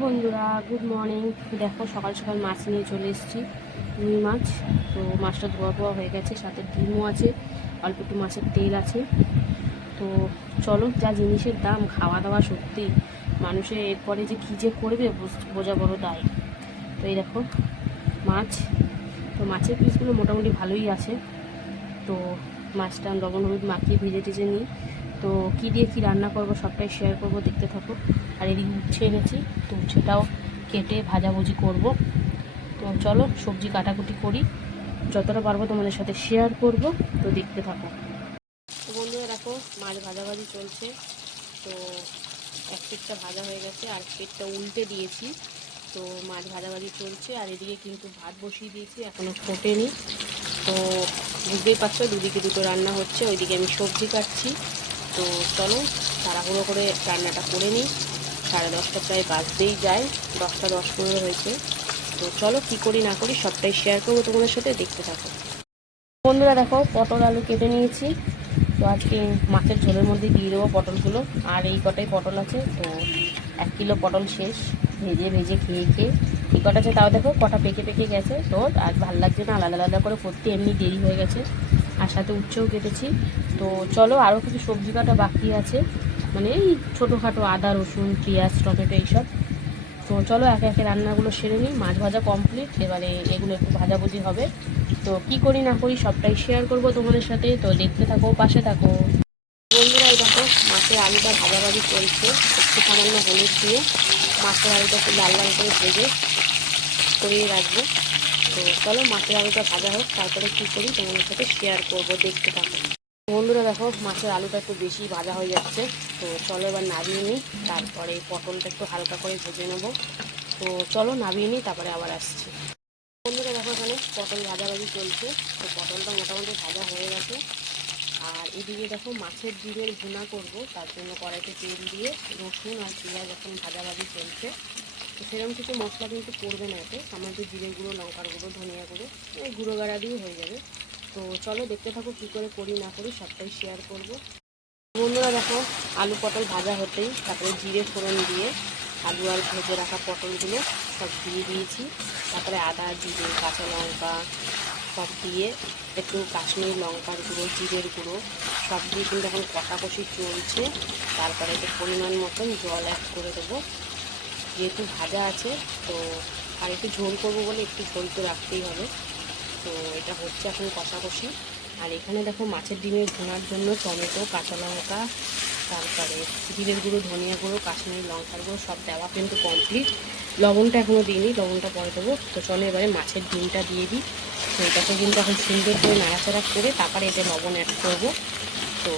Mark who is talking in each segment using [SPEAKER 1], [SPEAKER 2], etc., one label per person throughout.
[SPEAKER 1] বন্ধুরা good morning দেখো, সকাল সকাল মাছ নিয়ে চলে এসেছি, রুই মাছ। তো মাছটা ধোয়া ধোয়া হয়ে গেছে, সাথে ডিমও আছে, অল্প একটু মাছের তেল আছে। তো চলো, যা জিনিসের দাম, খাওয়া দাওয়া সত্যি। মানুষের এরপরে যে কী যে করবে, বুঝ- বড় দায়। তো এই দেখো, মাছ। তো মাছের পিসগুলো মোটামুটি ভালোই আছে। তো মাছটা লবণ হলুদ মাখিয়ে ভেজে টেজে নিই। তো কী দিয়ে কী রান্না করব সবটাই শেয়ার করব, দেখতে থাকো। আর এদিকে উচ্ছে এনেছি, তো উচ্ছেটাও কেটে ভাজাভুজি করব। তো চলো, সবজি কাটাকুটি করি। যতটা পারব তোমাদের সাথে শেয়ার করব, তো দেখতে থাকো। তো বন্ধুরা দেখো, মাছ ভাজাভাজি চলছে। তো এক পিঠটা ভাজা হয়ে গেছে, আর পেটটা উল্টে দিয়েছি। তো মাছ ভাজাভাজি চলছে, আর এদিকে কিন্তু ভাত বসিয়ে দিয়েছি এখনও ফোটেনি। তো বুঝতেই পারছ, দুদিকে দুটো রান্না হচ্ছে, ওইদিকে আমি সবজি কাটছি। তো চলো তাড়াহুড়ো করে রান্নাটা করে নিই। সাড়ে দশটা প্রায় বাজতেই যায়, দশটা দশ পনেরো হয়েছে। তো চলো কী করি না করি সবটাই শেয়ার করব তোমাদের সাথে, দেখতে থাকো। বন্ধুরা দেখো, পটল আলু কেটে নিয়েছি। তো আজকে মাছের ঝোলের মধ্যে দিয়ে দেবো পটলগুলো। আর এই কটাই পটল আছে, তো এক কিলো পটল শেষ। ভেজে ভেজে খেয়ে খেয়ে। এই কটা আছে তাও দেখো, কটা পেকে পেকে গেছে। তো আর ভালো লাগছে না, আলাদা আলাদা করে করতে এমনি দেরি হয়ে গেছে। আর সাথে উচ্ছেও কেটেছি। তো চলো আরও কিছু সবজি কাটা বাকি আছে। মানে এই ছোটোখাটো আদা, রসুন, পেঁয়াজ, টমেটো এইসব। তো চলো, একে একে রান্নাগুলো সেরে নিই। মাছ ভাজা কমপ্লিট এবারে এগুলো একটু ভাজাভুজি হবে। তো কি করি না করি সবটাই শেয়ার করব তোমাদের সাথে। তো দেখতে থাকো, পাশে থাকো। বন্ধুরা দেখো, মাছের আলুটা ভাজাভাজি চলছে। একটু সামান্য হলুদ দিয়ে মাছের আলুটা একটু লাল লাল করে ভেজে করিয়ে রাখব। তো চলো, মাছের আলুটা ভাজা হোক, তারপরে কী করি তোমাদের সাথে শেয়ার করব, দেখতে থাকো। বন্ধুরা দেখো, মাছের আলুটা একটু বেশি ভাজা হয়ে যাচ্ছে, তো চলো এবার নামিয়ে নিই, তারপরে পটলটা একটু হালকা করে ভেজে নেব। তো চলো নামিয়ে নিই, তারপরে আবার আসছি। বন্ধুরা দেখো এখানে পটল ভাজাভাজি চলছে, তো পটলটা মোটামুটি ভাজা হয়ে গেছে। আর এদিকে দেখো মাছের ডিমের ভুনা করব, তার জন্য কড়াইতে তেল দিয়ে রসুন আর পেঁয়াজ এখন ভাজাভাজি চলছে। সেরকম কিছু মশলা কিন্তু পড়বে না এতে। সামান্য জিরে গুঁড়ো, লঙ্কার গুঁড়ো, ধনিয়া গুঁড়ো, এই গুঁড়ো গাড়া দিয়ে হয়ে যাবে। তো চলো দেখতে থাকো কী করে করি, না করি, সবটাই শেয়ার করব। বন্ধুরা দেখো, আলু পটল ভাজা হতেই তারপরে জিরে ফোড়ন দিয়ে আলু আর ভেজে রাখা পটলগুলো সব দিয়ে দিয়েছি। তারপরে আদা, জিরে, কাঁচা লঙ্কা সব দিয়ে একটু কাশ্মীরি লঙ্কার গুঁড়ো, জিরের গুঁড়ো সব দিয়ে কিন্তু এখন কষাকষি চলছে। তারপরে একটু পরিমাণ মতন জল অ্যাড করে দেবো। যেহেতু ভাজা আছে, তো আর একটু ঝোল করব বলে একটু ঝোল তো রাখতেই হবে। তো এটা হচ্ছে এখন কষাকষি আর এখানে দেখো মাছের ডিমের ভোনার জন্য টমেটো, কাঁচা লঙ্কা, তারপরে জিরের গুঁড়ো, ধনিয়া গুঁড়ো, কাশ্মীরি লঙ্কার গুঁড়ো সব দেওয়া কিন্তু কমপ্লিট লবণটা এখনও দিইনি, লবণটা পরে দেবো। তো চলো এবারে মাছের ডিমটা দিয়ে দিই। তো এটাকে কিন্তু এখন সুন্দর করে নাড়াচাড়া করে তারপরে এতে লবণ অ্যাড করব। তো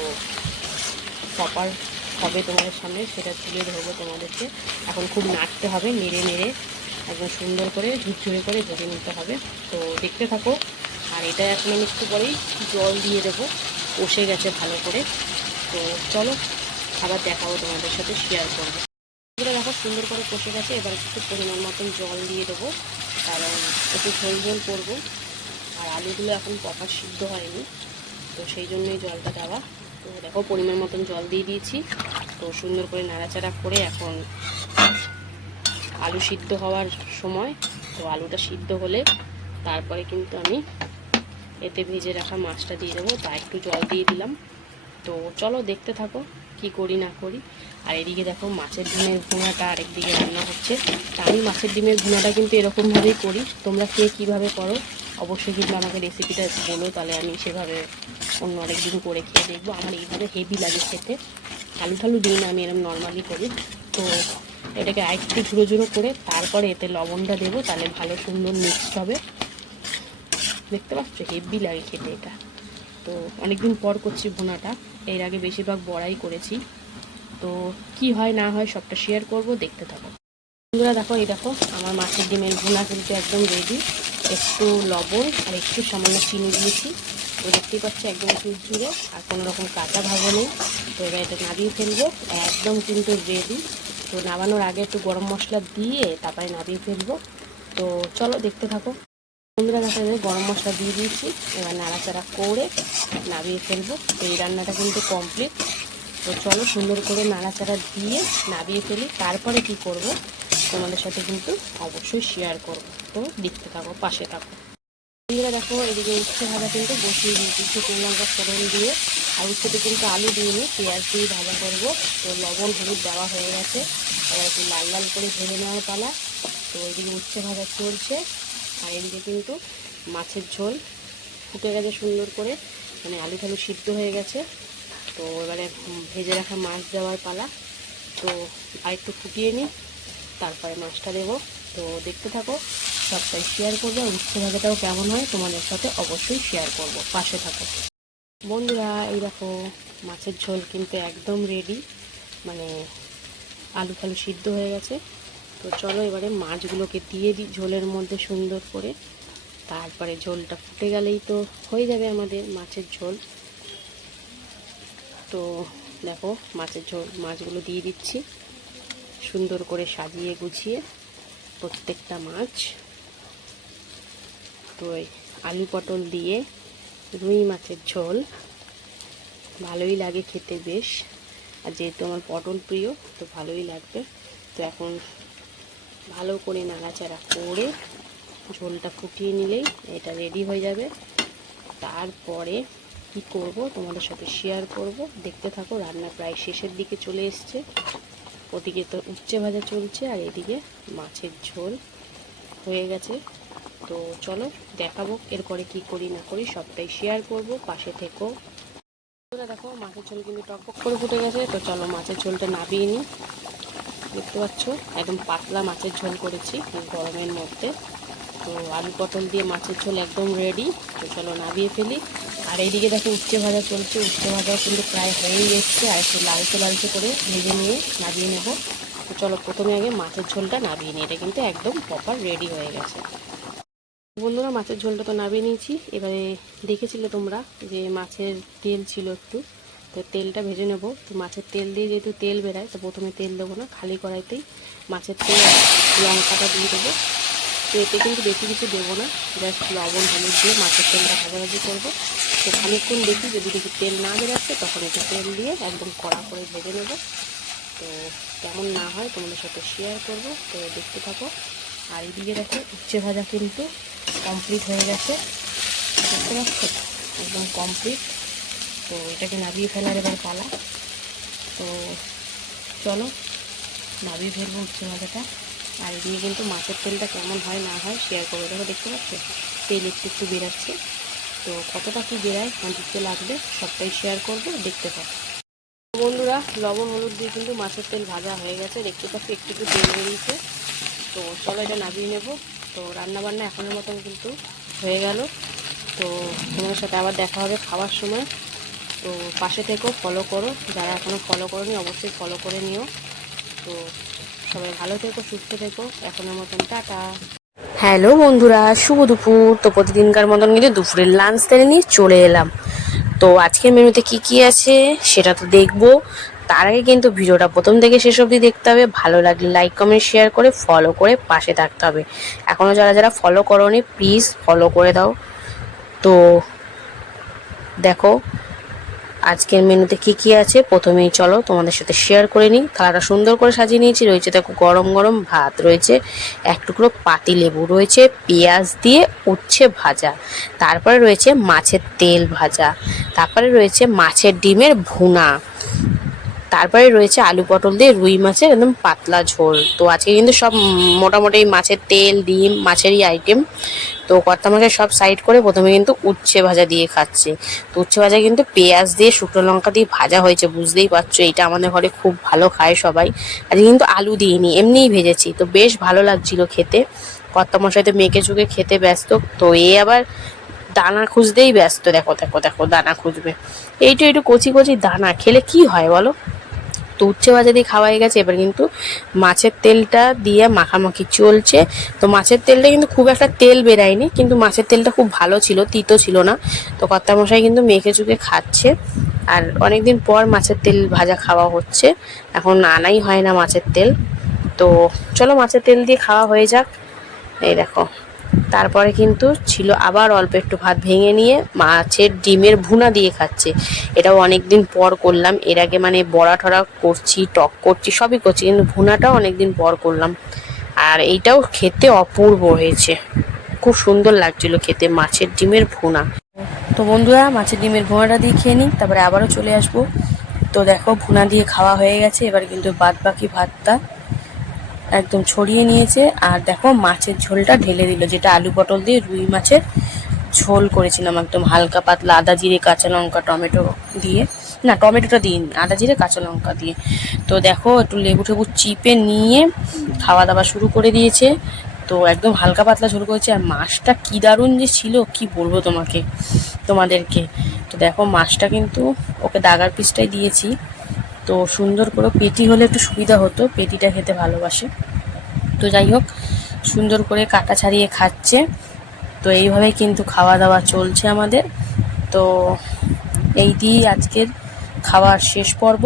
[SPEAKER 1] প্রপার হবে তোমাদের সামনে, সেটা তুলে ধরবো তোমাদেরকে। এখন খুব নাড়তে হবে, নেড়ে নেড়ে একদম সুন্দর করে ঝুরঝুরে করে ভেজে নিতে হবে। তো দেখতে থাকো। আর এটা এখন আমি একটু পরেই জল দিয়ে দেবো। কষে গেছে ভালো করে। তো চলো, আবার দেখাবো তোমাদের সাথে শেয়ার করব। এগুলো দেখো, সুন্দর করে কষে গেছে। এবার একটু পরিমাণ মতন জল দিয়ে দেবো। কারণ একটু ঝোল ঝোল করব। আর আলুগুলো এখন প্রপার সিদ্ধ হয়নি। তো সেই জন্যই জলটা দেওয়া। তো দেখো, পরিমাণ মতন জল দিয়ে দিয়েছি। তো সুন্দর করে নাড়াচাড়া করে এখন আলু সিদ্ধ হওয়ার সময়, তো আলুটা সিদ্ধ হলে তারপরে কিন্তু আমি এতে ভেজে রাখা মাছটা দিয়ে দেবো। তা একটু জল দিয়ে দিলাম। তো চলো দেখতে থাকো কি করি না করি। আর এদিকে দেখো মাছের ডিমের ভুনাটা আরেকদিকে রান্না হচ্ছে। তা আমি মাছের ডিমের ভুনাটা কিন্তু এরকমভাবেই করি। তোমরা কে কীভাবে করো অবশ্যই কিন্তু আমাকে রেসিপিটা বলো, তাহলে আমি সেভাবে অন্য আরেকদিন করে খেয়ে দেখব। আমার এইভাবে হেভি লাগে খেতে। আলু ঠালু দিই না, আমি এরকম নর্মালি করি। তো এটাকে আরেকটু ঝুড়ো ঝুড়ো করে তারপরে এতে লবণটা দেবো, তাহলে ভালো সুন্দর মিক্সড হবে। দেখতে পাচ্ছ? হেভি লাগে খেতে এটা। তো অনেকদিন পর করছি ভুনাটা। এর আগে বেশিরভাগ বড়াই করেছি। তো কি হয়, না হয় সবটা শেয়ার করব, দেখতে থাকো। বন্ধুরা, দেখো, এই দেখো, আমার মাছের ডিমের ভুনা কিন্তু একদম রেডি একটু লবণ আর একটু সামান্য চিনি দিয়েছি। তো দেখতেই পাচ্ছি একদম ঝুরঝুরে, আর কোনো রকম কাঁচা ভাবও নেই। তো এবার এটা নাবিয়ে ফেলব, একদম কিন্তু রেডি তো নামানোর আগে একটু গরম মশলা দিয়ে তারপরে নাবিয়ে ফেলব। তো চলো দেখতে থাকো। বন্ধুরা কাছে গরম মশলা দিয়ে দিয়েছি। এবার নাড়াচাড়া করে নাবিয়ে ফেলব। তো এই রান্নাটা কিন্তু কমপ্লিট তো চলো সুন্দর করে নাড়াচাড়া দিয়ে নাবিয়ে ফেলি। তারপরে কি করব? তোমাদের সাথে কিন্তু অবশ্যই শেয়ার করব। তো দেখতে থাকো, পাশে থাকো। বন্ধুরা দেখো, এদিকে উচ্ছে ভাজা কিন্তু বসিয়ে দিয়েছি। শুকনো লঙ্কা, ফোড়ন দিয়ে। আর উচ্ছেতে কিন্তু আলু দিয়ে নিয়ে পেঁয়াজ দিয়ে ভাজা করব। তো লবণ, হলুদ দেওয়া হয়ে গেছে। এবার একটু লাল লাল করে ভেজে নেওয়ার পালা। তো এদিকে উচ্ছে ভাজা চলছে। আর এদিকে কিন্তু মাছের ঝোল ফুটে গেছে সুন্দর করে। মানে আলু টালু সিদ্ধ হয়ে গেছে। তো এবারে ভেজে রাখা মাছ দেওয়ার পালা। তো আরেকটু ফুটিয়ে নিই। তারপরে মাছটা দেবো। তো দেখতে থাকো, সবটাই শেয়ার করব আর উচ্ছে ভাজাটাও কেমন হয় তোমাদের সাথে অবশ্যই শেয়ার করব। পাশে থাকো। বন্ধুরা, এই দেখো, মাছের ঝোল কিন্তু একদম রেডি মানে আলু ফালু সিদ্ধ হয়ে গেছে। তো চলো এবারে মাছগুলোকে দিয়ে দিই ঝোলের মধ্যে সুন্দর করে। তারপরে ঝোলটা ফুটে গেলেই তো হয়ে যাবে আমাদের মাছের ঝোল। তো দেখো, মাছের ঝোল, মাছগুলো দিয়ে দিচ্ছি। সুন্দর করে সাজিয়ে গুছিয়ে প্রত্যেকটা মাছ। তো আলু পটল দিয়ে রুই মাছের ঝোল। ভালোই লাগে খেতে বেশ। আর যেহেতু আমার পটল প্রিয়, তো ভালোই লাগবে। তো এখন ভালো করে নাড়াচাড়া করে ঝোলটা ফুটিয়ে নিলেই এটা রেডি হয়ে যাবে। তারপরে কি করব তোমাদের সাথে শেয়ার করব। দেখতে থাকো, রান্না প্রায় শেষের দিকে চলে এসছে। ওদিকে তো উচ্চে ভাজা চলছে আর এদিকে মাছের ঝোল হয়ে গেছে। তো চলো দেখাবো এরপরে কি করি না করি সবটাই শেয়ার করব, পাশে থেকো। দেখো মাছের ঝোল কিন্তু টকপক করে ফুটে গেছে, তো চলো মাছের ঝোলটা নাবিয়ে নিই। দেখতে পাচ্ছ, একদম পাতলা মাছের ঝোল করেছি, গরমের মধ্যে। তো আলু পটল দিয়ে মাছের ঝোল একদম রেডি তো চলো নাবিয়ে ফেলি। আর এইদিকে দেখো উচ্ছে ভাজা চলছে। উচ্ছে ভাজাও কিন্তু প্রায় হয়েই এসছে। আর একটু লালচে লালচে করে ভেজে নিয়ে নাবিয়ে নেব। তো চলো প্রথমে আগে মাছের ঝোলটা নাবিয়ে নিই। এটা কিন্তু একদম প্রপার রেডি হয়ে গেছে। বন্ধুরা, মাছের ঝোলটা তো নাবিয়ে নিয়েছি। এবারে দেখেছিলে তোমরা যে মাছের তেল ছিল একটু। তো তেলটা ভেজে নেব। তো মাছের তেল দিয়ে যেহেতু তেল বেরায়, তো প্রথমে তেল দেবো না, খালি কড়াইতেই মাছের তেল লঙ্কাটা দিয়ে দেবো। তো এতে কিন্তু বেশি কিছু দেবো না। জাস্ট লবণ, হলুদ দিয়ে মাছের তেলটা ভাজাভাজি করব। তো খানিকক্ষণ দেখি যদি কিছু তেল না বেরোচ্ছে, তখন একটু তেল দিয়ে একদম কড়া করে ভেজে নেব। তো কেমন না হয় তোমাদের সাথে শেয়ার করব। তো দেখতে থাকো। আর এদিকে দেখো, উচ্ছে ভাজা কিন্তু কমপ্লিট হয়ে গেছে। দেখতে পাচ্ছ? একদম কমপ্লিট তো এটাকে নাবিয়ে ফেলার এবার পালা। তো চলো, নাবিয়ে ফেলব উচ্ছে ভাজাটা। আর এদিকে কিন্তু মাছের তেলটা কেমন হয় না হয় শেয়ার করব। দেখো, দেখতে পাচ্ছ? তেল একটু একটু বেরাচ্ছে। তো কতটা কি বেরায় দিতে লাগবে সবটাই শেয়ার করব, দেখতে পাবো বন্ধুরা, লবণ, হলুদ দিয়ে কিন্তু মাছের তেল ভাজা হয়ে গেছে। দেখতে পাচ্ছি, একটু একটু তেল বেরিয়েছে। তো চলো, এটা নামিয়ে নেব। তো রান্নাবান্না এখনের মতন কিন্তু হয়ে গেল। তো তোমার সাথে আবার দেখা হবে খাওয়ার সময়। তো পাশে থেকেও ফলো করো। যারা এখনও ফলো করো অবশ্যই ফলো করে নিও। তো সবাই ভালো থেকো, সুস্থ থেকো। এখনের মতন টাটা। হ্যালো বন্ধুরা, শুভ দুপুর। তো প্রতিদিনকার মতন কিন্তু দুপুরের লাঞ্চ তেলে নিয়ে চলে এলাম। তো আজকের মেনুতে কি কি আছে সেটা তো দেখব। তার আগে কিন্তু ভিডিওটা প্রথম থেকে শেষ অবধি দেখতে হবে। ভালো লাগলে লাইক কমেন্ট শেয়ার করে ফলো করে পাশে থাকতে হবে। এখনও যারা যারা ফলো করোনি প্লিজ ফলো করে দাও। তো দেখো আজকের মেনুতে কি কি আছে? প্রথমেই চলো তোমাদের সাথে শেয়ার করে নিই। থালাটা সুন্দর করে সাজিয়ে নিয়েছি। রয়েছে দেখো গরম গরম ভাত, রয়েছে এক টুকরো পাতি লেবু, রয়েছে পেঁয়াজ দিয়ে উচ্ছে ভাজা, তারপরে রয়েছে মাছের তেল ভাজা, তারপরে রয়েছে মাছের ডিমের ভুনা। তারপরে রয়েছে আলু পটল দিয়ে রুই মাছের একদম পাতলা ঝোল। তো আজকে কিন্তু সব মোটামুটি মাছের তেল, ডিম, মাছেরই আইটেম তো কর্তা মাছের সব সাইড করে প্রথমে কিন্তু উচ্ছে ভাজা দিয়ে খাচ্ছে। তো উচ্ছে ভাজা কিন্তু পেঁয়াজ দিয়ে, শুকনো লঙ্কা দিয়ে ভাজা হয়েছে, বুঝতেই পারছ। এটা আমাদের ঘরে খুব ভালো খায় সবাই। আজকে কিন্তু আলু দিইনি, এমনিই ভেজেছি। তো বেশ ভালো লাগছিল খেতে। কর্তা মশাই তো মেখে চুকে খেতে ব্যস্ত। তো এ আবার দানা খুঁজতেই ব্যস্ত। দেখো দেখো দেখো, দানা খুঁজবে। এইটু একটু কচি কচি দানা। খেলে কি হয় বলো? তো উচ্ছে ভাজা দিয়ে খাওয়া হয়ে গেছে। এবার কিন্তু মাছের তেলটা দিয়ে মাখামাখি চলছে। তো মাছের তেলটা কিন্তু খুব একটা তেল বেরায়নি, কিন্তু মাছের তেলটা খুব ভালো ছিল, তিতো ছিল না। তো কর্তামশাই কিন্তু মেখে চুকে খাচ্ছে। আর অনেকদিন পর মাছের তেল ভাজা খাওয়া হচ্ছে। এখন আনাই হয় না মাছের তেল। তো চলো মাছের তেল দিয়ে খাওয়া হয়ে যাক। এই দেখো। তারপরে কিন্তু ছিল আবার অল্প একটু ভাত ভেঙে নিয়ে মাছের ডিমের ভুনা দিয়ে খাচ্ছে। এটাও অনেক দিন পর করলাম। এর আগে মানে বড়া ঠড়া করছি, টক করছি, সবই করছি, কিন্তু ভুনাটাও অনেক দিন পর করলাম। আর এইটাও খেতে অপূর্ব হয়েছে। খুব সুন্দর লাগছিল খেতে মাছের ডিমের ভুনা। তো বন্ধুরা, মাছের ডিমের ভুনাটা দিয়ে খেয়ে নিই, তারপরে আবারও চলে আসব। তো দেখো, ভুনা দিয়ে খাওয়া হয়ে গেছে। এবার কিন্তু বাদ বাকি ভাতটা একদম ছড়িয়ে নিয়েছে। আর দেখো, মাছের ঝোলটা ঢেলে দিল, যেটা আলু পটল দিয়ে রুই মাছের ঝোল করেছিলাম একদম হালকা পাতলা আদা জিরে, কাঁচা লঙ্কা, টমেটো দিয়ে। না, টমেটোটা দিইনি, আদা জিরে, কাঁচা লঙ্কা দিয়ে। তো দেখো, একটু লেবু টেবু চিপে নিয়ে খাওয়া দাওয়া শুরু করে দিয়েছে। তো একদম হালকা পাতলা শুরু করেছে। আর মাছটা কী দারুণ যে ছিল, কি বলব তোমাকে, তোমাদেরকে। তো দেখো, মাছটা কিন্তু ওকে দাগার পিসটাই দিয়েছি। তো সুন্দর করে পেটি হলে একটু সুবিধা হতো, পেটিটা খেতে ভালোবাসে। তো যাই হোক, সুন্দর করে কাটা ছাড়িয়ে খাচ্ছে। তো এইভাবে কিন্তু খাওয়া দাওয়া চলছে আমাদের। তো এই দিয়েই আজকের খাওয়ার শেষ পর্ব।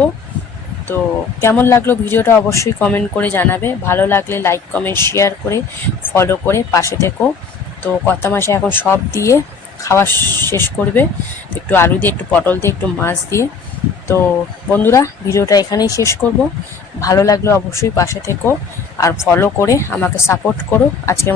[SPEAKER 1] তো কেমন লাগল ভিডিওটা অবশ্যই কমেন্ট করে জানাবে। ভালো লাগলে লাইক কমেন্ট শেয়ার করে ফলো করে পাশে থেকো। তো কত মাসে এখন সব দিয়ে খাওয়া শেষ করবে। একটু আলু দিয়ে, একটু পটল দিয়ে, একটু মাছ দিয়ে। তো বন্ধুরা, ভিডিওটা এখানেই শেষ করব। ভালো লাগলে অবশ্যই পাশে থেকো আর ফলো করে আমাকে সাপোর্ট করো। আজকের